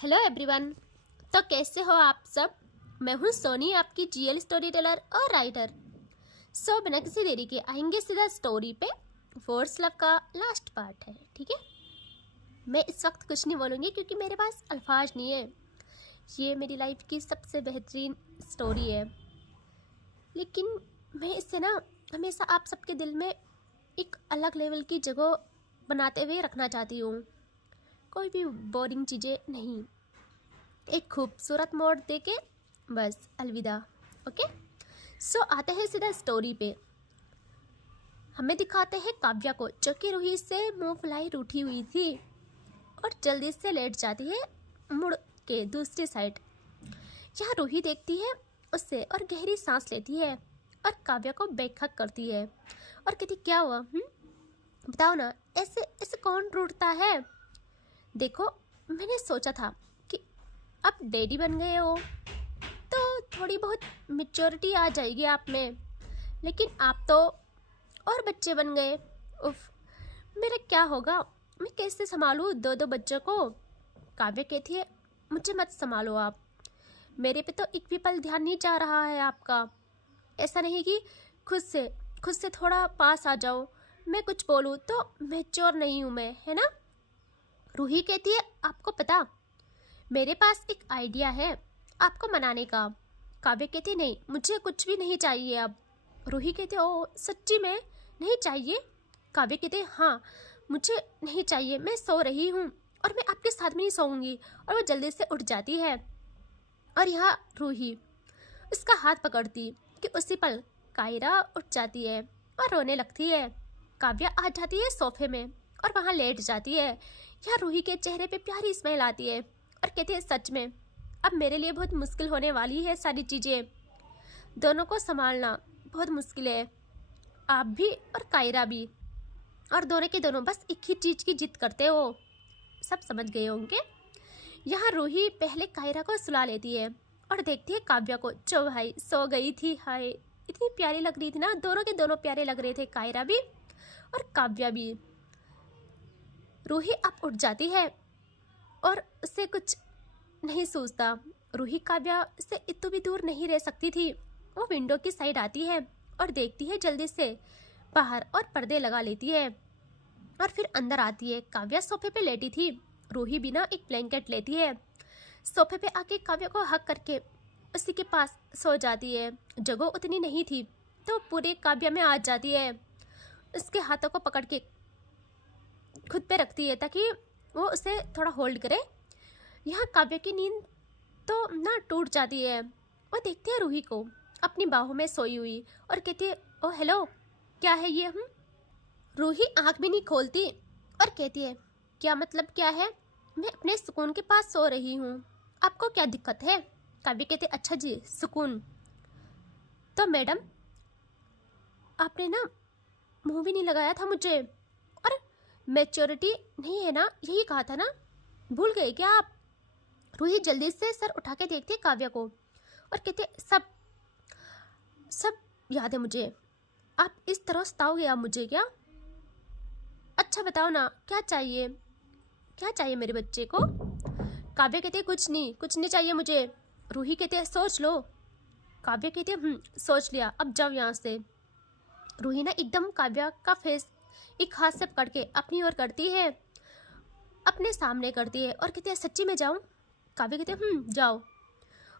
Hello everyone. तो कैसे हो आप सब। मैं हूँ सोनी, आपकी जीएल स्टोरी टेलर और राइटर। बिना किसी देरी के आएंगे सीधा स्टोरी पे। फोर्स लव का लास्ट पार्ट है, ठीक है। मैं इस वक्त कुछ नहीं बोलूँगी क्योंकि मेरे पास अल्फाज नहीं है। ये मेरी लाइफ की सबसे बेहतरीन स्टोरी है, लेकिन मैं इससे ना हमेशा आप सबके दिल में एक अलग लेवल की जगह बनाते हुए रखना चाहती हूँ। कोई भी बोरिंग चीज़ें नहीं, एक खूबसूरत मोड़ देके बस अलविदा। ओके, आते हैं सीधा स्टोरी पे। हमें दिखाते हैं काव्या को, जो कि रूही से मुंह फुलाई रूठी हुई थी और जल्दी से लेट जाती है मुड़ के दूसरी साइड। यहाँ रूही देखती है उससे और गहरी सांस लेती है और काव्या को बेखक करती है और कहती, क्या हुआ? बताओ ना, ऐसे ऐसे कौन रूठता है? देखो, मैंने सोचा था कि अब डैडी बन गए हो तो थोड़ी बहुत मैच्योरिटी आ जाएगी आप में, लेकिन आप तो और बच्चे बन गए। उफ, मेरा क्या होगा? मैं कैसे संभालूँ दो बच्चों को? काव्या कहती है, मुझे मत संभालो आप, मेरे पे तो एक भी पल ध्यान नहीं जा रहा है आपका। ऐसा नहीं कि खुद से थोड़ा पास आ जाओ, मैं कुछ बोलूँ तो मैच्योर नहीं हूँ मैं, है ना? रूही कहती है, आपको पता, मेरे पास एक आइडिया है आपको मनाने का। काव्य कहती, नहीं, मुझे कुछ भी नहीं चाहिए अब। रूही कहती, ओ सच्ची में नहीं चाहिए? काव्य कहते, हाँ मुझे नहीं चाहिए, मैं सो रही हूँ और मैं आपके साथ में नहीं सोऊंगी। और वो जल्दी से उठ जाती है और यहाँ रूही उसका हाथ पकड़ती कि उसी पल कायरा उठ जाती है और रोने लगती है। काव्या आ जाती है सोफे में और वहाँ लेट जाती है। यहाँ रूही के चेहरे पे प्यारी स्माइल आती है और कहती है, सच में अब मेरे लिए बहुत मुश्किल होने वाली है सारी चीज़ें, दोनों को संभालना बहुत मुश्किल है, आप भी और कायरा भी, और दोनों के दोनों बस एक ही चीज़ की जिद करते हो। सब समझ गए होंगे। यहाँ रूही पहले कायरा को सुला लेती है और देखती है काव्या को, जो भाई सो गई थी। हाय, इतनी प्यारी लग रही थी ना, दोनों के दोनों प्यारे लग रहे थे, कायरा भी और काव्या भी। रूही अब उठ जाती है और उससे कुछ नहीं सूझता। रूही काव्या से इतनी भी दूर नहीं रह सकती थी। वो विंडो की साइड आती है और देखती है जल्दी से बाहर और पर्दे लगा लेती है और फिर अंदर आती है। काव्या सोफे पे लेटी थी, रूही बिना एक ब्लैंकेट लेती है, सोफे पे आके काव्या को हक करके उसी के पास सो जाती है। जगह उतनी नहीं थी तो पूरे काव्या में आ जाती है, उसके हाथों को पकड़ के खुद पे रखती है ताकि वो उसे थोड़ा होल्ड करे। यहाँ काव्या की नींद तो ना टूट जाती है। वो देखती है रूही को अपनी बाहों में सोई हुई और कहती है, ओ हेलो, क्या है ये? रूही आंख भी नहीं खोलती और कहती है, क्या मतलब क्या है? मैं अपने सुकून के पास सो रही हूँ, आपको क्या दिक्कत है? काव्या कहती है, अच्छा जी, सुकून तो मैडम आपने ना मुंह भी नहीं लगाया था मुझे, और मैच्योरिटी नहीं है ना, यही कहा था ना, भूल गए क्या आप? रूही जल्दी से सर उठा के देखती है काव्या को और कहती है, सब याद है मुझे, आप इस तरह सताओगे आप मुझे क्या? अच्छा बताओ ना, क्या चाहिए मेरे बच्चे को? काव्या कहती है, कुछ नहीं चाहिए मुझे। रूही कहती है, सोच लो। काव्या कहती है, सोच लिया, अब जाओ यहाँ से। रूही ना एकदम काव्या का फेस एक हाथ से पकड़ के अपनी ओर करती है, अपने सामने करती है और कहती है, सच्ची में जाऊँ? काव्या कहती है, जाओ।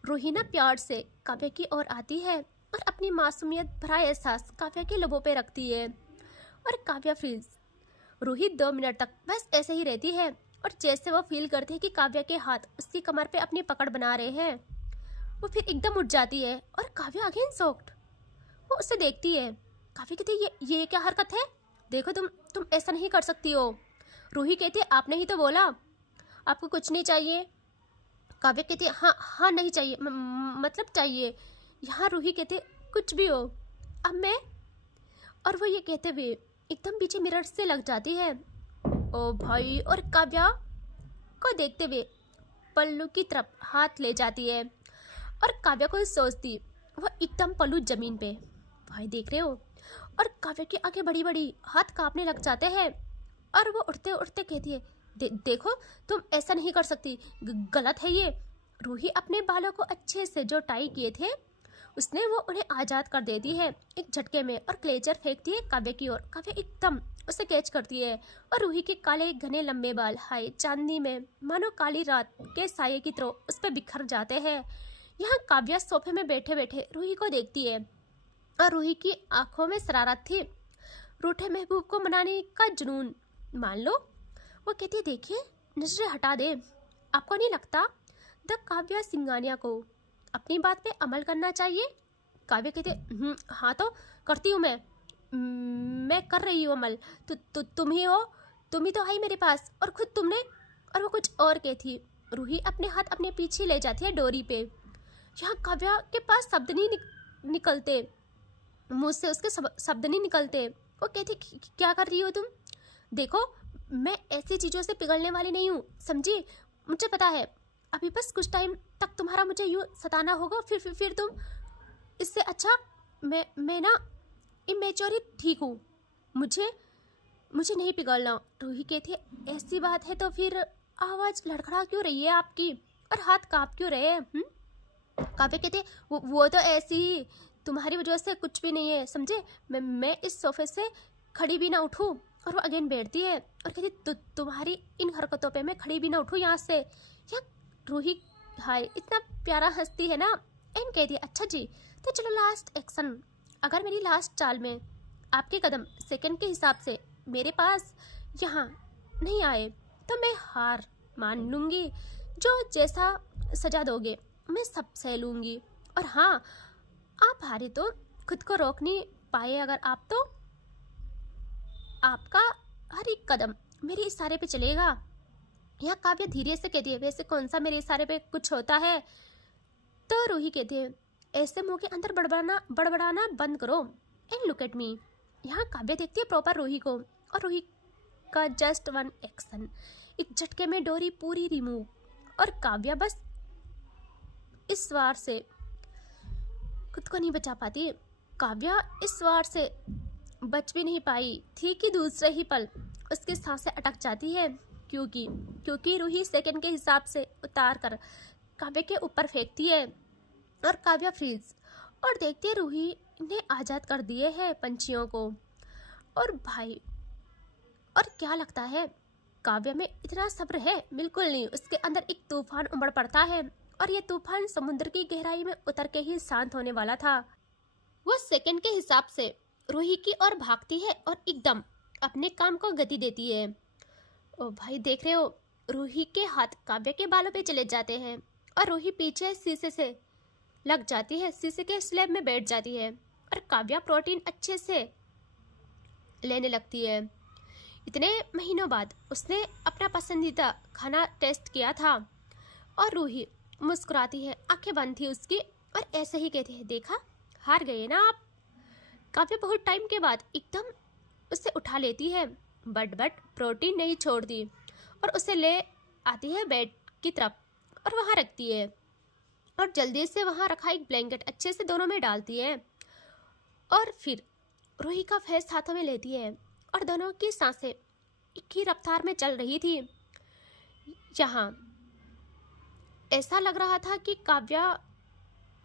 रूही ना प्यार से काव्या की ओर आती है और अपनी मासूमियत भरा एहसास काव्या के लबों पे रखती है और काव्या फ्रीज। रूही 2 मिनट तक बस ऐसे ही रहती है और जैसे वो फील करती है कि काव्या के हाथ उसकी कमर पे अपनी पकड़ बना रहे हैं, वो फिर एकदम उठ जाती है और काव्या अगेन शॉक्ड। वो उसे देखती है। काव्या कहती है, ये क्या हरकत है? देखो तुम ऐसा नहीं कर सकती हो। रूही कहती है, आपने ही तो बोला आपको कुछ नहीं चाहिए। काव्या कहती है, हाँ नहीं चाहिए, मतलब चाहिए। यहाँ रूही कहते, कुछ भी हो अब मैं, और वो ये कहते हुए एकदम पीछे मिरर से लग जाती है। ओ भाई, और काव्या को देखते हुए पल्लू की तरफ हाथ ले जाती है और काव्या को सोचती वो एकदम पल्लू जमीन पे, भाई देख रहे हो, और काव्या की आंखें बड़ी बड़ी हाथ कांपने लग जाते हैं और वो उठते उठते कहती है, देखो तुम ऐसा नहीं कर सकती, गलत है ये। रूही अपने बालों को अच्छे से जो टाई किए थे उसने वो उन्हें आज़ाद कर देती है एक झटके में और क्लेचर फेंकती है काव्य की ओर। काव्य एकदम उसे कैच करती है और रूही के काले घने लंबे बाल हाय चांदनी में मानो काली रात के साये की तरह उस पर बिखर जाते हैं। यहाँ काव्या सोफे में बैठे बैठे रूही को देखती है और रूही की आंखों में शरारत थी, रूठे महबूब को मनाने का जुनून मान लो। वो कहती है देखिए नजरें हटा दे, आपको नहीं लगता द काव्या सिंघानिया को अपनी बात पे अमल करना चाहिए? काव्या कहते हाँ तो करती हूँ मैं कर रही हूँ अमल। तुम ही हो, तुम ही तो आई मेरे पास और खुद तुमने। और वो कुछ और कहती। रूही अपने हाथ अपने पीछे ले जाती है डोरी पे। यहाँ काव्या के पास शब्द नहीं निकलते, मुझ से उसके शब्द नहीं निकलते। वो कहती क्या कर रही हो तुम? देखो मैं ऐसी चीज़ों से पिघलने वाली नहीं हूँ, समझी? मुझे पता है अभी बस कुछ टाइम तक तुम्हारा मुझे यूँ सताना होगा, फिर तुम। इससे अच्छा मैं ना इमेच्योर ही ठीक हूँ, मुझे नहीं पिघलना। रूही कहती है ऐसी बात है तो फिर आवाज़ लड़खड़ा क्यों रही है आपकी और हाथ काँप क्यों रहे हैं? काव्य कहते वो तो ऐसी ही, तुम्हारी वजह से कुछ भी नहीं है, समझे? मैं इस सोफे से खड़ी भी ना उठूँ। और वो अगेन बैठती है और कहती तुम्हारी इन हरकतों पे मैं खड़ी भी ना उठूँ यहाँ से। या रूही हाय इतना प्यारा हंसती है ना एंड कहती है अच्छा जी तो चलो लास्ट एक्शन। अगर मेरी लास्ट चाल में आपके कदम सेकंड के हिसाब से मेरे पास यहाँ नहीं आए तो मैं हार मान लूँगी। जो जैसा सजा दोगे मैं सब सह लूँगी। और हाँ आप हारे तो खुद को रोक नहीं पाए अगर आप तो आपका हर एक कदम मेरे इशारे पे चलेगा। यहाँ काव्य धीरे से कहती है वैसे कौन सा मेरे इशारे पे कुछ होता है? तो रूही कहती है ऐसे मुंह के अंदर बड़बड़ाना बंद करो एंड लुक एट मी। यहाँ काव्य देखती है प्रॉपर रूही को और रूही का जस्ट वन एक्शन, एक झटके में डोरी पूरी रिमूव और काव्या बस इस वार से खुद को नहीं बचा पाती। काव्या इस वार से बच भी नहीं पाई थी कि दूसरे ही पल उसकी सांसें अटक जाती है क्योंकि रूही सेकंड के हिसाब से उतार कर काव्य के ऊपर फेंकती है और काव्या फ्रीज और देखती है रूही ने आज़ाद कर दिए हैं पंछियों को। और भाई और क्या लगता है काव्य में इतना सब्र है? बिल्कुल नहीं, उसके अंदर एक तूफान उमड़ पड़ता है और ये तूफान समुद्र की गहराई में उतर के ही शांत होने वाला था। वो सेकंड के हिसाब से रूही की ओर भागती है और एकदम अपने काम को गति देती है। ओ भाई देख रहे हो रूही के हाथ काव्य के बालों पे चले जाते हैं और रूही पीछे शीशे से लग जाती है, शीशे के स्लैब में बैठ जाती है और काव्या प्रोटीन अच्छे से लेने लगती है। इतने महीनों बाद उसने अपना पसंदीदा खाना टेस्ट किया था और रूही मुस्कुराती है, आंखें बंद थी उसकी और ऐसे ही कहती है देखा हार गए ना आप। काव्या बहुत टाइम के बाद एकदम उसे उठा लेती है बट प्रोटीन नहीं छोड़ती और उसे ले आती है बेड की तरफ और वहाँ रखती है और जल्दी से वहाँ रखा एक ब्लैंकेट अच्छे से दोनों में डालती है और फिर रूही का फेस हाथों में लेती है और दोनों की सांसें एक ही रफ्तार में चल रही थी। यहाँ ऐसा लग रहा था कि काव्या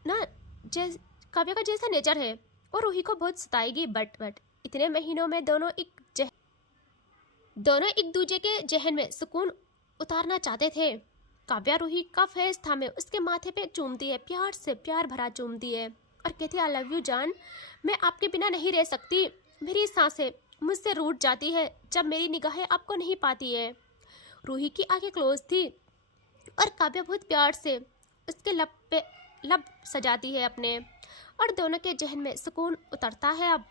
का जैसा नेचर है और रूही को बहुत सताएगी बट इतने महीनों में दोनों एक दूसरे के जहन में सुकून उतारना चाहते थे। काव्या रूही का फेस थामे उसके माथे पे चूमती है, प्यार से प्यार भरा चूमती है और कहती है आई लव यू जान, मैं आपके बिना नहीं रह सकती। मेरी सांसें मुझसे रूठ जाती है जब मेरी निगाहें आपको नहीं पाती है। रूही की आंखें क्लोज थी और काव्या बहुत प्यार से उसके लब सजाती है अपने और दोनों के जहन में सुकून उतरता है अब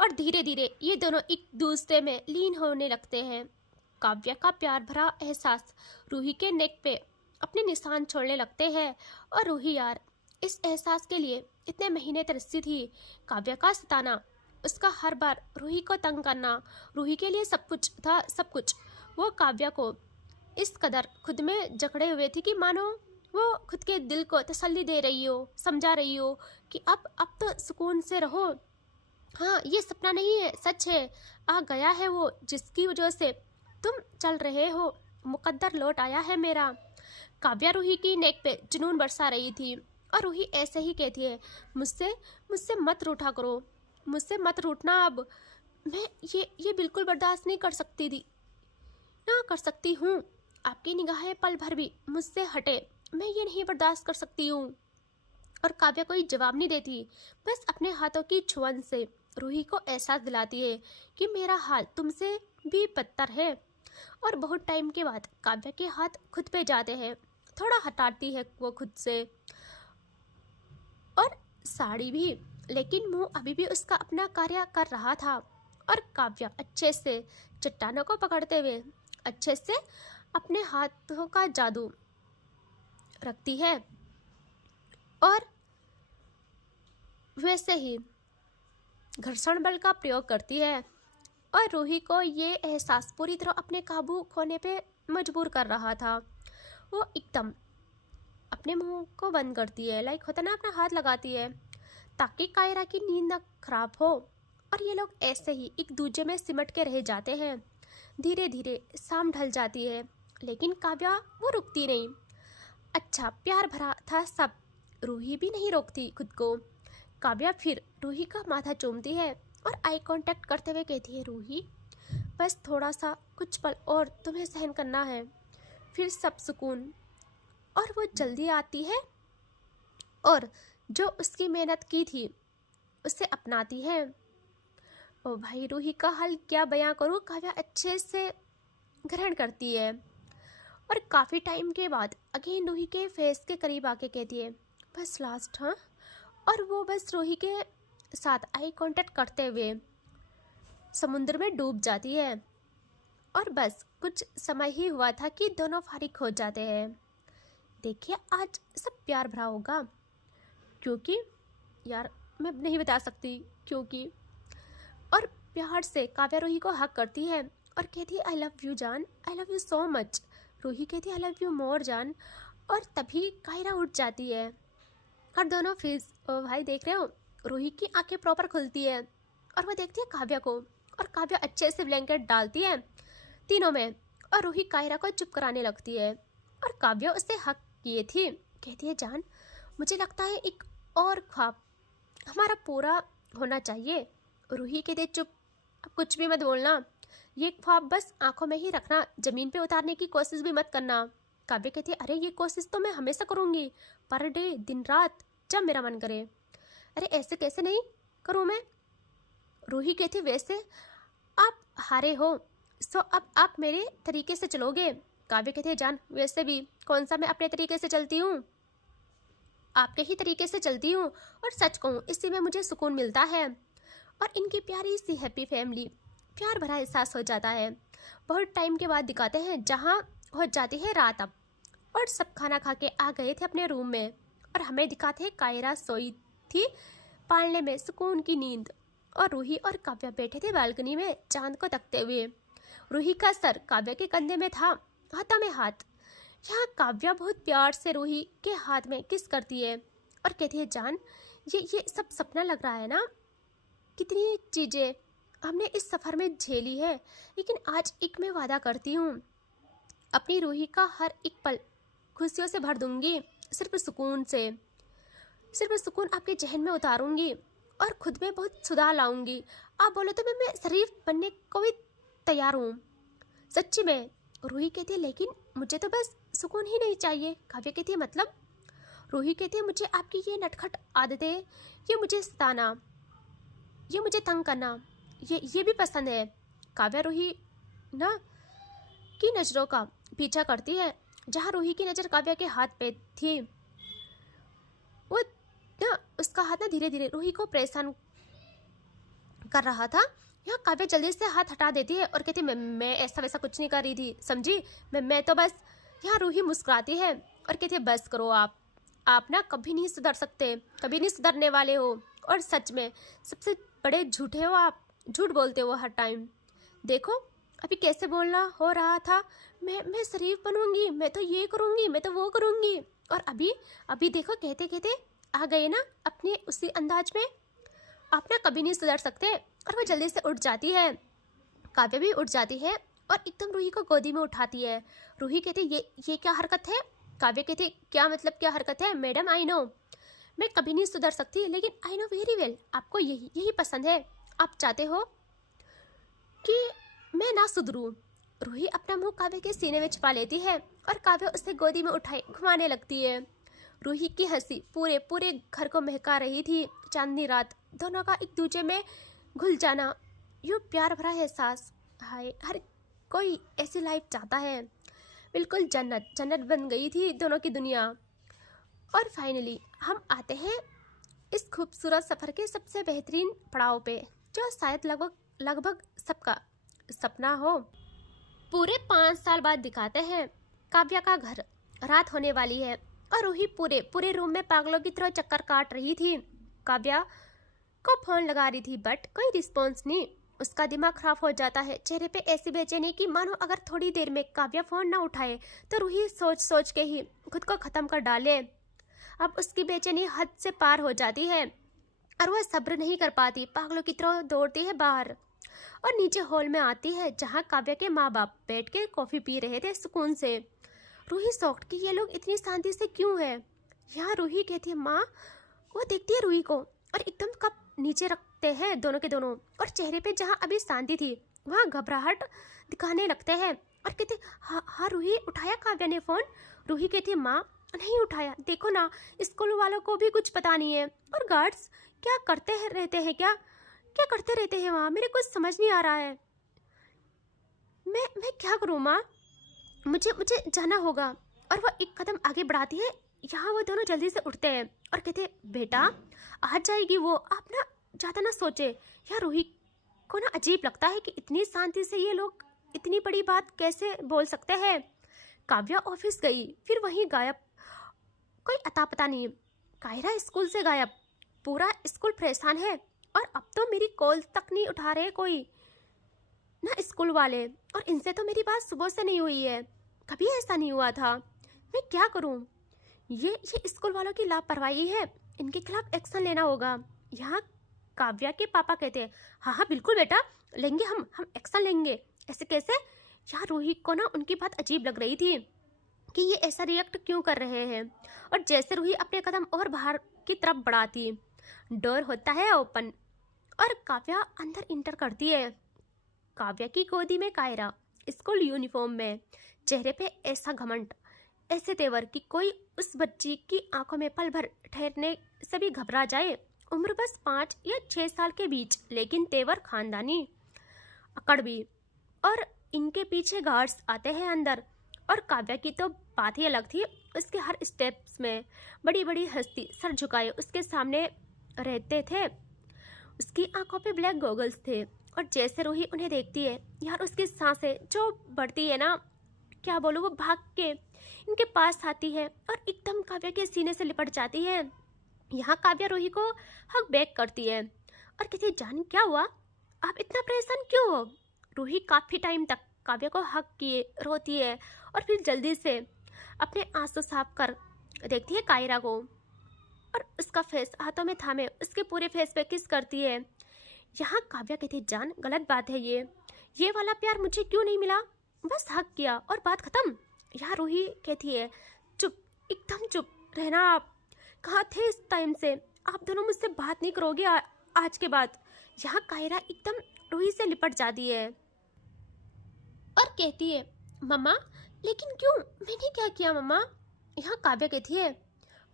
और धीरे धीरे ये दोनों एक दूसरे में लीन होने लगते हैं। काव्या का प्यार भरा एहसास रूही के नेक पे अपने निशान छोड़ने लगते हैं और रूही यार इस एहसास के लिए इतने महीने तरसती थी। काव्या का सताना, उसका हर बार रूही को तंग करना रूही के लिए सब कुछ था, सब कुछ। वो काव्या को इस कदर खुद में जकड़े हुए थी कि मानो वो खुद के दिल को तसल्ली दे रही हो, समझा रही हो कि अब तो सुकून से रहो। हाँ ये सपना नहीं है, सच है, आ गया है वो जिसकी वजह से तुम चल रहे हो मुकद्दर लौट आया है मेरा। काव्या रूही की नेक पे जुनून बरसा रही थी और रूही ऐसे ही कहती है, मुझसे मुझसे मत रूठा करो, मुझसे मत रूठना। अब मैं ये बिल्कुल बर्दाश्त नहीं कर सकती थी, ना कर सकती हूँ। आपकी निगाहें पल भर भी मुझसे हटे, मैं ये नहीं बर्दाश्त कर सकती हूँ। और काव्या कोई जवाब नहीं देती, बस अपने हाथों की छुअन से रूही को एहसास दिलाती है कि मेरा हाल तुमसे भी बदतर है। और बहुत टाइम के बाद काव्या के हाथ खुद पे जाते हैं, थोड़ा हटाती है वो खुद से, और साड़ी भी, लेकिन मुंह अभी भी उसका अपना कार्य कर रहा था। और काव्या अच्छे से चट्टानों को पकड़ते हुए अच्छे से अपने हाथों का जादू रखती है और वैसे ही घर्षण बल का प्रयोग करती है। और रूही को ये एहसास पूरी तरह अपने काबू खोने पे मजबूर कर रहा था। वो एकदम अपने मुंह को बंद करती है, लाइक होता ना, अपना हाथ लगाती है ताकि कायरा की नींद न खराब हो। और ये लोग ऐसे ही एक दूजे में सिमट के रह जाते हैं। धीरे धीरे शाम ढल जाती है, लेकिन काव्या वो रुकती नहीं। अच्छा प्यार भरा था सब, रूही भी नहीं रोकती खुद को। काव्या फिर रूही का माथा चूमती है और आई कांटेक्ट करते हुए कहती है, रूही बस थोड़ा सा कुछ पल और तुम्हें सहन करना है, फिर सब सुकून। और वो जल्दी आती है और जो उसकी मेहनत की थी उसे अपनाती है। ओ भाई, रूही का हाल क्या बयां करूँ, काव्या अच्छे से ग्रहण करती है। और काफ़ी टाइम के बाद अगेन रूही के फेस के करीब आके कहती है, बस लास्ट, हाँ। और वो बस रूही के साथ आई कांटेक्ट करते हुए समुद्र में डूब जाती है। और बस कुछ समय ही हुआ था कि दोनों फारिग हो जाते हैं। देखिए आज सब प्यार भरा होगा, क्योंकि यार मैं नहीं बता सकती क्योंकि। और प्यार से काव्या रूही को हक करती है और कहती है, आई लव यू जान, I love you so much. Roohi कहती है, आई लव यू मोर जान। और तभी कायरा उठ जाती है और दोनों फ्रीज। ओ भाई देख रहे हो, रूही की आंखें प्रॉपर खुलती है और वह देखती है काव्या को, और काव्या अच्छे से ब्लैंकेट डालती है तीनों में, और रूही कायरा को चुप कराने लगती है। और काव्या उससे हक किए थी, कहती है, जान मुझे लगता है एक और ख्वाब हमारा पूरा होना चाहिए। रूही कहती, चुप, अब कुछ भी मत बोलना, ये ख्वाब बस आंखों में ही रखना, जमीन पे उतारने की कोशिश भी मत करना। काव्या कहती है, अरे ये कोशिश तो मैं हमेशा करूँगी, पर डे, दिन रात, जब मेरा मन करे। अरे ऐसे कैसे नहीं करूँ मैं। रूही कहती, वैसे आप हारे हो, सो अब आप मेरे तरीके से चलोगे। काव्य कहती है, जान वैसे भी कौन सा मैं अपने तरीके से चलती हूँ, आपके ही तरीके से चलती हूँ, और सच कहूँ इसी में मुझे सुकून मिलता है। और इनकी प्यारी सी हैप्पी फैमिली, प्यार भरा एहसास हो जाता है। बहुत टाइम के बाद दिखाते हैं, जहाँ हो जाती है रात अब, और सब खाना खा के आ गए थे अपने रूम में, और हमें दिखाते हैं कायरा सोई थी पालने में सुकून की नींद, और रूही और काव्या बैठे थे बालकनी में चांद को तकते हुए। रूही का सर काव्या के कंधे में था, हाथों में हाथ। यहाँ काव्या बहुत प्यार से रूही के हाथ में किस करती है और कहती है, जान ये सब सपना लग रहा है ना, कितनी चीज़ें हमने इस सफ़र में झेली है, लेकिन आज एक मैं वादा करती हूँ, अपनी रूही का हर एक पल खुशियों से भर दूंगी, सिर्फ सुकून से, सिर्फ सुकून आपके जहन में उतारूंगी और खुद में बहुत सुधार लाऊंगी। आप बोलो तो मैं शरीफ बनने को भी तैयार हूँ, सच्ची में। रूही कहती है, लेकिन मुझे तो बस सुकून ही नहीं चाहिए। काव्या कहती है, मतलब। रूही कहती है, मुझे आपकी ये नटखट आदतें, ये मुझे सताना, ये मुझे तंग करना, ये भी पसंद है। काव्या रूही ना की नज़रों का पीछा करती है, जहाँ रूही की नज़र काव्या के हाथ पे थी। वो ना उसका हाथ ना धीरे धीरे रूही को परेशान कर रहा था। यहाँ काव्या जल्दी से हाथ हटा देती है और कहती है, मैं ऐसा वैसा कुछ नहीं कर रही थी, समझी, मैं तो बस। यहाँ रूही मुस्कुराती है और कहती है, बस करो आप ना कभी नहीं सुधर सकते, कभी नहीं सुधरने वाले हो, और सच में सबसे बड़े झूठे हो आप, झूठ बोलते हो हर टाइम। देखो अभी कैसे बोलना हो रहा था, मैं शरीफ बनूंगी, मैं तो ये करूंगी, मैं तो वो करूंगी, और अभी देखो कहते कहते आ गए ना अपने उसी अंदाज में। आप ना कभी नहीं सुधर सकते। और वो जल्दी से उठ जाती है, काव्या भी उठ जाती है और एकदम रूही को गोदी में उठाती है। रूही कहती ये क्या हरकत है। काव्या कहती क्या मतलब क्या हरकत है मैडम, आई नो मैं कभी नहीं सुधर सकती, लेकिन आई नो वेरी वेल आपको यही यही पसंद है, आप चाहते हो कि मैं ना सुधरूं। रूही अपना मुंह काव्या के सीने में छिपा लेती है और काव्या उसे गोदी में उठाए घुमाने लगती है। रूही की हंसी पूरे पूरे घर को महका रही थी। चांदनी रात, दोनों का एक दूसरे में घुल जाना, यूँ प्यार भरा एहसास। हाय, हर कोई ऐसी लाइफ चाहता है। बिल्कुल जन्नत जन्नत बन गई थी दोनों की दुनिया। और फाइनली हम आते हैं इस खूबसूरत सफ़र के सबसे बेहतरीन पड़ाव पे, जो शायद लगभग सबका सपना हो। पूरे 5 साल बाद दिखाते हैं काव्या का घर। रात होने वाली है और रूही पूरे पूरे रूम में पागलों की तरह चक्कर काट रही थी। काव्या को फोन लगा रही थी बट कोई रिस्पॉन्स नहीं। उसका दिमाग खराब हो जाता है, चेहरे पे ऐसी बेचैनी कि मानो अगर थोड़ी देर में काव्या फोन ना उठाए तो रूही सोच सोच के ही खुद को ख़त्म कर डाले। अब उसकी बेचैनी हद से पार हो जाती है और वह सब्र नहीं कर पाती, पागलों की तरह दौड़ती है बाहर और नीचे हॉल में आती है जहां काव्या के माँ बाप बैठ के कॉफ़ी पी रहे थे सुकून से। रूही शॉक्ड कि ये लोग इतनी शांति से क्यों है यहाँ। रूही कहती है माँ। वो देखती है रूही को और एकदम कप नीचे रखते हैं दोनों के दोनों, और चेहरे पे जहाँ अभी शांति थी वहाँ घबराहट दिखाने लगते हैं और कहते हाँ रूही, उठाया काव्या ने फ़ोन। रूही कहती है माँ नहीं उठाया, देखो ना स्कूल वालों को भी कुछ पता नहीं है, और गार्ड्स क्या करते रहते हैं क्या करते रहते हैं वहाँ, मेरे कुछ समझ नहीं आ रहा है। मैं क्या करूँ माँ, मुझे जाना होगा। और वह एक कदम आगे बढ़ाती है। यहाँ वो दोनों जल्दी से उठते हैं और कहते हैं बेटा आ जाएगी वो, आप ना ज़्यादा ना सोचे। यार रूही को ना अजीब लगता है कि इतनी शांति से ये लोग इतनी बड़ी बात कैसे बोल सकते हैं। काव्या ऑफिस गई, फिर वहीं गायब, कोई अता पता नहीं। कायरा स्कूल से गायब, पूरा स्कूल परेशान है। और अब तो मेरी कॉल तक नहीं उठा रहे कोई ना स्कूल वाले, और इनसे तो मेरी बात सुबह से नहीं हुई है, कभी ऐसा नहीं हुआ था। मैं क्या करूं? ये स्कूल वालों की लापरवाही है, इनके खिलाफ एक्शन लेना होगा। यहाँ काव्या के पापा कहते हैं हाँ बिल्कुल बेटा लेंगे, हम एक्शन लेंगे। ऐसे कैसे? यहाँ रूही को ना उनकी बात अजीब लग रही थी कि ये ऐसा रिएक्ट क्यों कर रहे हैं। और जैसे रूही अपने कदम और बाहर की तरफ बढ़ाती, डोर होता है ओपन और काव्या अंदर इंटर करती है। काव्या की गोदी में कायरा, स्कूल यूनिफॉर्म में, चेहरे पे ऐसा घमंड, ऐसे तेवर कि कोई उस बच्ची की आंखों में पल भर ठहरने से भी घबरा जाए। उम्र बस 5 या 6 साल के बीच, लेकिन तेवर खानदानी, अकड़ भी। और इनके पीछे गार्ड्स आते हैं अंदर। और काव्या की तो बात ही अलग थी। उसके हर स्टेप्स में बड़ी बड़ी हस्ती सर झुकाए उसके सामने रहते थे। उसकी आंखों पे ब्लैक गॉगल्स थे, और जैसे रूही उन्हें देखती है यार उसकी सांसें जो बढ़ती है ना, क्या बोलूँ, वो भाग के इनके पास आती है और एकदम काव्या के सीने से लिपट जाती है। यहाँ काव्या रूही को हक बैक करती है और कहती है जान क्या हुआ, आप इतना परेशान क्यों हो। रूही काफ़ी टाइम तक काव्या को हक किए रोती है और फिर जल्दी से अपने आंसू साफ कर देखती है कायरा को, और उसका फेस हाथों में थामे उसके पूरे फेस पे किस करती है। यहाँ काव्या कहती है जान गलत बात है, ये वाला प्यार मुझे क्यों नहीं मिला, बस हक किया और बात खत्म। यहाँ रूही कहती है चुप, एकदम चुप रहना, आप कहाँ थे इस टाइम से, आप दोनों मुझसे बात नहीं करोगे आज के बाद। यहाँ कायरा एकदम रूही से लिपट जाती है और कहती है मम्मा लेकिन क्यों, मैंने क्या किया मम्मा। यहाँ काव्या कहती है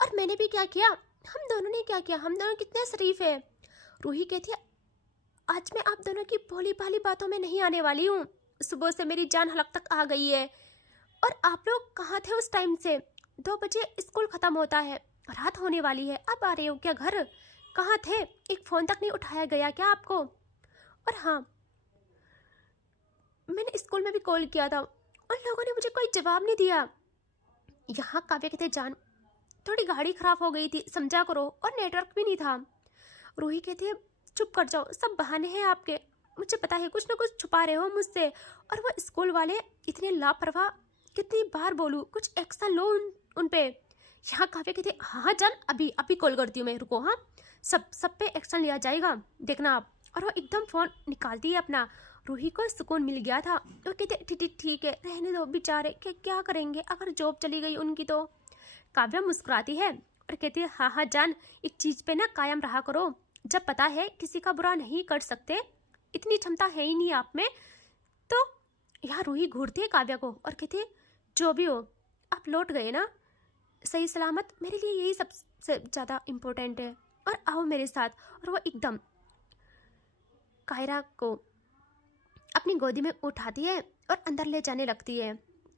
और मैंने भी क्या किया, हम दोनों ने क्या किया, हम दोनों कितने शरीफ है। रूही कहती है आज मैं आप दोनों की भोली भाली बातों में नहीं आने वाली हूँ। सुबह से मेरी जान हलक तक आ गई है, और आप लोग कहाँ थे उस टाइम से। 2 बजे स्कूल ख़त्म होता है, रात होने वाली है, अब आ रहे हो क्या घर, कहाँ थे, एक फ़ोन तक नहीं उठाया गया क्या आपको। और हाँ मैंने स्कूल में भी कॉल किया था, उन लोगों ने मुझे कोई जवाब नहीं दिया। यहाँ काव्या कहते जान थोड़ी गाड़ी ख़राब हो गई थी, समझा करो, और नेटवर्क भी नहीं था। रूही कहती है चुप कर जाओ, सब बहाने हैं आपके, मुझे पता है कुछ ना कुछ छुपा रहे हो मुझसे। और वो स्कूल वाले इतने लापरवाह, कितनी बार बोलूँ, कुछ एक्शन लो उन पे। यहाँ काव्या कहती है हाँ जान अभी कॉल करती हूँ मैं, रुको, हाँ सब पे एक्शन लिया जाएगा, देखना आप। और वो एकदम फ़ोन निकालती है अपना। रूही को सुकून मिल गया था। वो कहते ठीक है, रहने दो, बेचारे क्या करेंगे अगर जॉब चली गई उनकी तो। काव्या मुस्कुराती है और कहती है हाँ हाँ जान, एक चीज पे ना कायम रहा करो, जब पता है किसी का बुरा नहीं कर सकते, इतनी क्षमता है ही नहीं आप में तो। यहाँ रूही घूरती है काव्या को और कहती है जो भी हो आप लौट गए ना सही सलामत, मेरे लिए यही सबसे ज़्यादा इम्पोर्टेंट है, और आओ मेरे साथ। और वो एकदम कायरा को अपनी गोदी में उठाती है और अंदर ले जाने लगती है।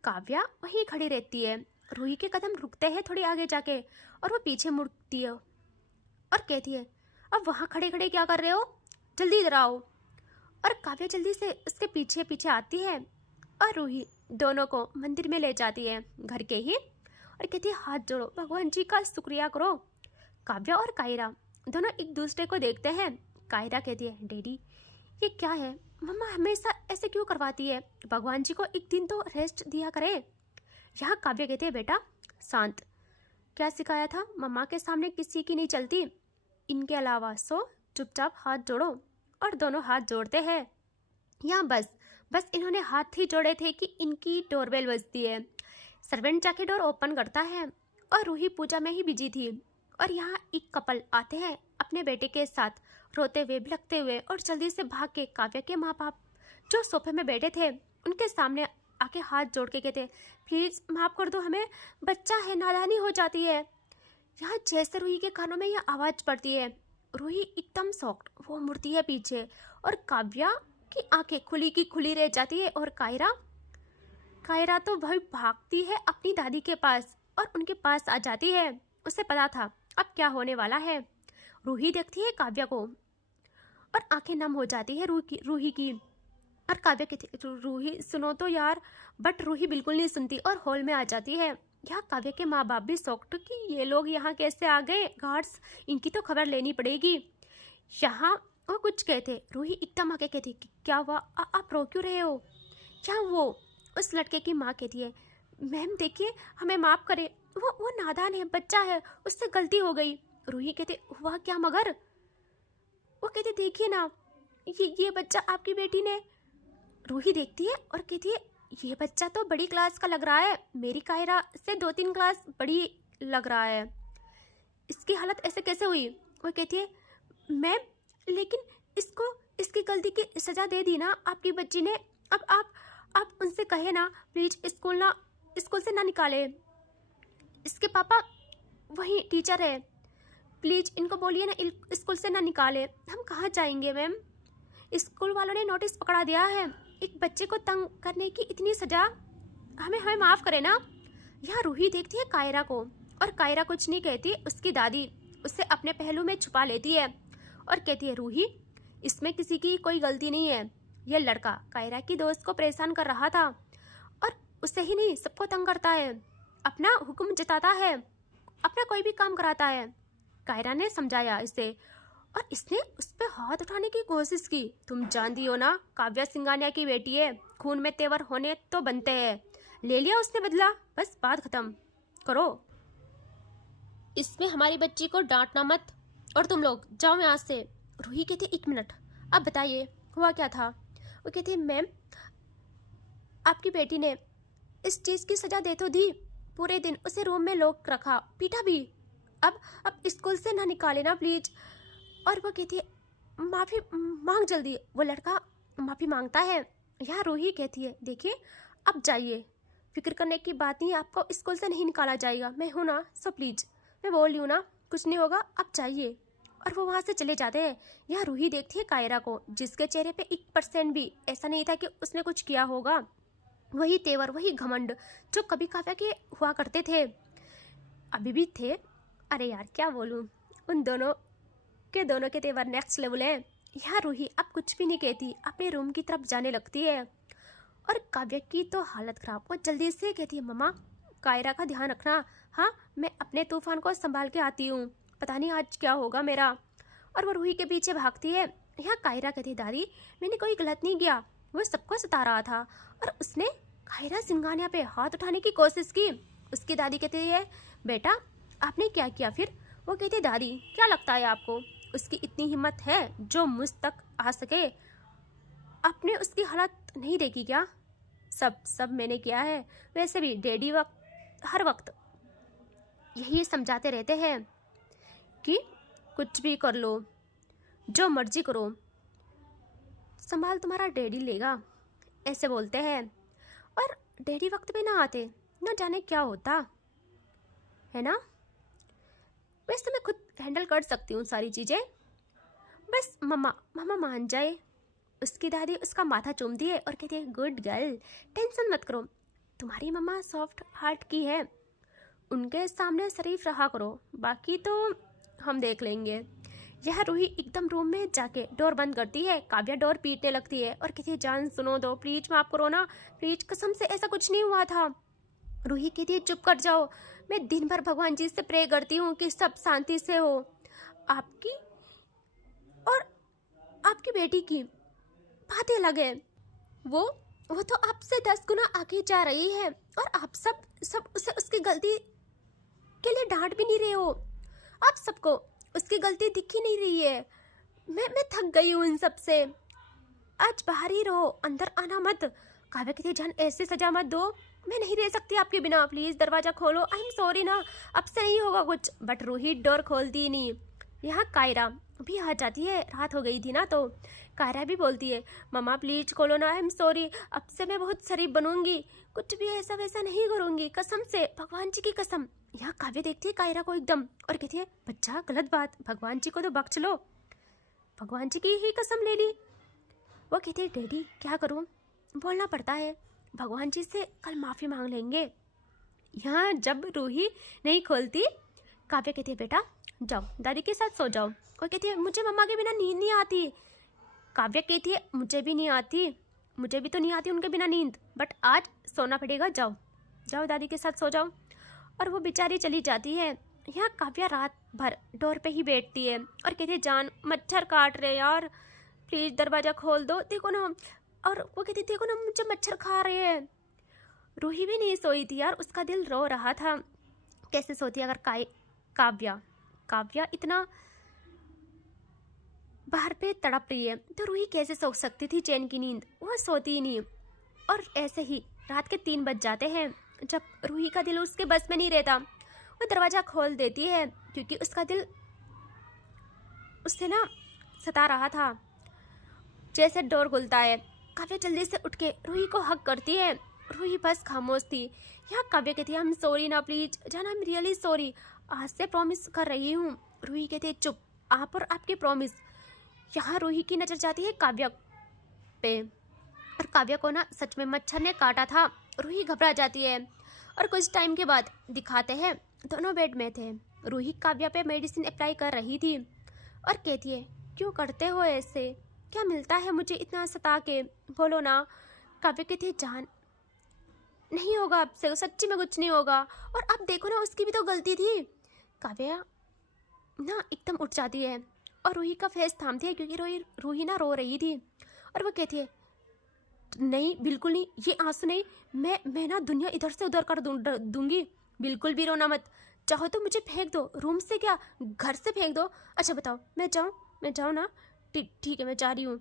काव्या वहीं खड़ी रहती है। रूही के कदम रुकते हैं थोड़ी आगे जाके और वो पीछे मुड़ती है और कहती है अब वहाँ खड़े खड़े क्या कर रहे हो, जल्दी इधर आओ। और काव्या जल्दी से उसके पीछे पीछे आती है और रूही दोनों को मंदिर में ले जाती है घर के ही, और कहती है हाथ जोड़ो, भगवान जी का शुक्रिया करो। काव्या और कायरा दोनों एक दूसरे को देखते हैं। कायरा कहती है डैडी ये क्या है, मम्मा हमेशा ऐसे क्यों करवाती है, भगवान जी को एक दिन तो रेस्ट दिया करे। यहाँ काव्या कहती है बेटा शांत, क्या सिखाया था, मम्मा के सामने किसी की नहीं चलती, इनके अलावा सो चुपचाप हाथ जोड़ो। और दोनों हाथ जोड़ते हैं। यहाँ बस इन्होंने हाथ ही जोड़े थे कि इनकी डोरबेल बजती है। सर्वेंट जाके डोर ओपन करता है और रूही पूजा में ही बिजी थी। और यहाँ एक कपल आते हैं अपने बेटे के साथ, रोते हुए बिलखते हुए, और जल्दी से भाग के काव्या के माँ बाप जो सोफे में बैठे थे उनके सामने आके हाथ जोड़ के कहते प्लीज़ माफ़ कर दो हमें, बच्चा है, नादानी हो जाती है। यहाँ जैसे रूही के कानों में यह आवाज़ पड़ती है, रूही एकदम शॉक्ड, वो मुड़ती है पीछे और काव्या की आंखें खुली की खुली रह जाती है। और कायरा तो भाई भागती है अपनी दादी के पास और उनके पास आ जाती है। उसे पता था अब क्या होने वाला है। रूही देखती है काव्या को और आंखें नम हो जाती है रूही की। और काव्या कहती है रूही सुनो तो यार, बट रूही बिल्कुल नहीं सुनती और हॉल में आ जाती है। यहाँ काव्या के माँ बाप भी शॉक्ड कि ये लोग यहाँ कैसे आ गए, गार्ड्स इनकी तो खबर लेनी पड़ेगी। यहाँ वो कुछ कहते, रूही एकदम आके कहती क्या हुआ, आप रो क्यों रहे हो। यहाँ वो उस लड़के की माँ कहती है मैम देखिए हमें माफ़ करे, वो नादान है, बच्चा है, उससे गलती हो गई। रूही कहते हुआ क्या मगर, वो कहते देखिए ना ये बच्चा आपकी बेटी ने। रूही देखती है और कहती है ये बच्चा तो बड़ी क्लास का लग रहा है, मेरी कायरा से 2-3 क्लास बड़ी लग रहा है, इसकी हालत ऐसे कैसे हुई। वो कहती है मैम लेकिन इसको इसकी गलती की सज़ा दे दी ना आपकी बच्ची ने, अब आप उनसे कहे ना प्लीज स्कूल से ना निकाले, इसके पापा वही टीचर है, प्लीज इनको बोलिए ना स्कूल से ना निकाले। हम कहाँ जाएंगे मैम, स्कूल वालों ने नोटिस पकड़ा दिया है, एक बच्चे को तंग करने की इतनी सजा, हमें माफ़ करे ना। यहाँ रूही देखती है कायरा को और कायरा कुछ नहीं कहती। उसकी दादी उसे अपने पहलू में छुपा लेती है और कहती है रूही इसमें किसी की कोई गलती नहीं है, यह लड़का कायरा की दोस्त को परेशान कर रहा था और उसे ही नहीं सबको तंग करता है, अपना हुक्म जताता है, अपना कोई भी काम कराता है। कायरा ने समझाया इसे और इसने उस पर हाथ उठाने की कोशिश की। तुम जानती हो ना काव्या सिंघानिया की बेटी है, खून में तेवर होने तो बनते हैं, ले लिया उसने बदला, बस बात खत्म करो, इसमें हमारी बच्ची को डांटना मत, और तुम लोग जाओ यहाँ से। रूही कहती 1 मिनट, अब बताइए हुआ क्या था। वो कहती मैम आपकी बेटी ने इस चीज़ की सजा दे तो दी, पूरे दिन उसे रूम में लॉक रखा, पीटा भी, अब स्कूल से ना निकाले ना प्लीज। और वो कहती है माफ़ी मांग जल्दी। वो लड़का माफ़ी मांगता है। यहाँ रूही कहती है देखिए अब जाइए, फिक्र करने की बात नहीं, आपको स्कूल से नहीं निकाला जाएगा, मैं हूँ ना, सो प्लीज मैं बोल रही हूँ ना, कुछ नहीं होगा, अब जाइए। और वो वहाँ से चले जाते हैं। यहाँ रूही देखती है कायरा को, जिसके चेहरे पे 1% भी ऐसा नहीं था कि उसने कुछ किया होगा, वही तेवर वही घमंड जो कभी काव्या के हुआ करते थे अभी भी थे। अरे यार क्या बोलूँ, उन दोनों के तेवर नेक्स्ट लेवल है। यहाँ रूही अब कुछ भी नहीं कहती, अपने रूम की तरफ जाने लगती है। और काव्या की तो हालत ख़राब, वो जल्दी से कहती है मम्मा कायरा का ध्यान रखना, हाँ मैं अपने तूफान को संभाल के आती हूँ, पता नहीं आज क्या होगा मेरा। और वो रूही के पीछे भागती है। यहाँ कायरा कहती है दादी मैंने कोई गलत नहीं किया, वो सबको सता रहा था। और उसने कायरा सिंघानिया पे हाथ उठाने की कोशिश की। उसकी दादी कहती है बेटा आपने क्या किया फिर। वो कहती है दादी क्या लगता है आपको उसकी इतनी हिम्मत है जो मुझ तक आ सके। आपने उसकी हालत नहीं देखी क्या? सब मैंने किया है। वैसे भी डैडी हर वक्त यही समझाते रहते हैं कि कुछ भी कर लो, जो मर्जी करो, संभाल तुम्हारा डैडी लेगा, ऐसे बोलते हैं। और डैडी वक्त पे ना आते, ना जाने क्या होता है ना। वैसे मैं खुद हैंडल कर सकती हूँ सारी चीज़ें, बस मम्मा मान जाए। उसकी दादी उसका माथा चूमती है और कहती है, गुड गर्ल, टेंशन मत करो, तुम्हारी मम्मा सॉफ्ट हार्ट की है, उनके सामने शरीफ रहा करो, बाकी तो हम देख लेंगे। यह रूही एकदम रूम में जाके डोर बंद करती है। काव्या डोर पीटने लगती है और कहती है, जान सुनो दो प्लीज, माफ करो ना प्लीज, कसम से ऐसा कुछ नहीं हुआ था। रूही कहती है, चुप कर जाओ, मैं दिन भर भगवान जी से प्रे करती हूँ कि सब शांति से हो। आपकी और आपकी बेटी की बातें अलग है, वो तो आपसे 10 गुना आगे जा रही है और आप सब उसे उसकी गलती के लिए डांट भी नहीं रहे हो। आप सबको उसकी गलती दिख ही नहीं रही है। मैं थक गई हूँ इन सब से, आज बाहर ही रहो, अंदर आना मत। काव्या कहती है, जान ऐसे सजा मत दो, मैं नहीं रह सकती आपके बिना, प्लीज दरवाजा खोलो। आई एम सॉरी ना, अब से नहीं होगा कुछ। बट रूही डोर खोलती ही नहीं। यहाँ कायरा भी आ जाती है, रात हो गई थी ना, तो कायरा भी बोलती है, मम्मा प्लीज खोलो ना, आई एम सॉरी, अब से मैं बहुत शरीफ बनूंगी, कुछ भी ऐसा वैसा नहीं करूंगी, कसम से, भगवान जी की कसम। यहाँ काव्या देखती है कायरा को एकदम और कहती है, बच्चा गलत बात, भगवान जी को तो बख्श लो, भगवान जी की ही कसम ले ली। वो कहती है, डैडी क्या करूँ, बोलना पड़ता है, भगवान जी से कल माफ़ी मांग लेंगे। यहाँ जब रूही नहीं खोलती, काव्या कहती है, बेटा जाओ दादी के साथ सो जाओ। कोई कहती है, मुझे मम्मा के बिना नींद नहीं आती। काव्या कहती है, मुझे भी नहीं आती, मुझे भी तो नहीं आती उनके बिना नींद, बट आज सोना पड़ेगा, जाओ जाओ दादी के साथ सो जाओ। और वो बेचारी चली जाती है। यहाँ काव्या रात भर डोर पे ही बैठती है और कहती है, जान मच्छर काट रहे यार, प्लीज दरवाजा खोल दो, देखो ना। और वो कहती, देखो ना मुझे मच्छर खा रहे हैं। रूही भी नहीं सोई थी यार, उसका दिल रो रहा था। कैसे सोती अगर काव्या इतना बाहर पे तड़प रही है, तो रूही कैसे सो सकती थी चैन की नींद, वो सोती ही नहीं। और ऐसे ही रात के 3 बज जाते हैं, जब रूही का दिल उसके बस में नहीं रहता, वो दरवाज़ा खोल देती है, क्योंकि उसका दिल उससे ना सता रहा था। जैसे डोर खुलता है, काव्या जल्दी से उठ के रूही को हक करती है। रूही बस खामोश थी। यहाँ काव्या कहती है, आई एम सॉरी ना प्लीज जान, आई एम रियली सॉरी, आज से प्रॉमिस कर रही हूँ। रूही कहती है, चुप, आप और आपके प्रॉमिस। यहाँ रूही की नज़र जाती है काव्या पे, और काव्या को ना सच में मच्छर ने काटा था। रूही घबरा जाती है और कुछ टाइम के बाद दिखाते हैं दोनों बेड में थे। रूही काव्या पे मेडिसिन अप्लाई कर रही थी और कहती है, क्यों करते हो ऐसे, क्या मिलता है मुझे इतना सता के, बोलो ना। काव्या कहती है, जान नहीं होगा आपसे, सच्ची में कुछ नहीं होगा, और अब देखो ना उसकी भी तो गलती थी। काव्या ना एकदम उठ जाती है और रूही का फेस थामती है, क्योंकि रूही ना रो रही थी। और वो कहती है, नहीं बिल्कुल नहीं, ये आंसू नहीं, मैं ना दुनिया इधर से उधर कर दूंगी, बिल्कुल भी रोना मत, चाहो तो मुझे फेंक दो, रूम से क्या घर से फेंक दो। अच्छा बताओ, मैं जाऊँ ना, ठीक है मैं जा रही हूँ।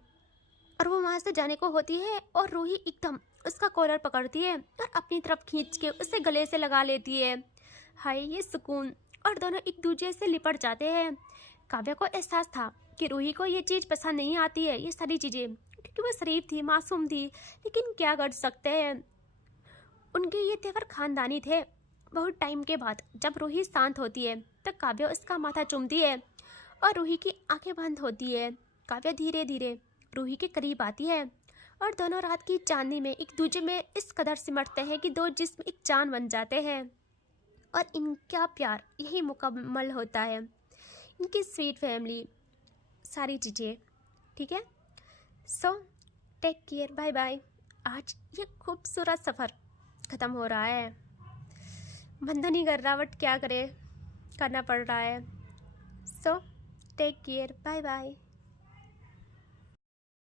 और वो वहाँ से जाने को होती है और रूही एकदम उसका कॉलर पकड़ती है और अपनी तरफ खींच के उसे गले से लगा लेती है। हाय ये सुकून, और दोनों एक दूसरे से लिपट जाते हैं। काव्या को एहसास था कि रूही को ये चीज़ पसंद नहीं आती है, ये सारी चीज़ें, क्योंकि वो शरीफ थी, मासूम थी, लेकिन क्या कर सकते हैं, उनके ये तेवर खानदानी थे। बहुत टाइम के बाद जब रूही शांत होती है, तब काव्या उसका माथा चूमती है और रूही की आंखें बंद होती है। काव्या धीरे धीरे रूही के करीब आती है और दोनों रात की चांदनी में एक दूसरे में इस कदर सिमटते हैं कि दो जिस्म एक जान बन जाते हैं। और इनका प्यार यही मुकम्मल होता है, इनकी स्वीट फैमिली, सारी चीज़ें, ठीक है। So take care, bye bye. आज ये खूबसूरत सफ़र ख़त्म हो रहा है, मन तो नहीं कर रहा बट क्या करे, करना पड़ रहा है। So take care, bye bye.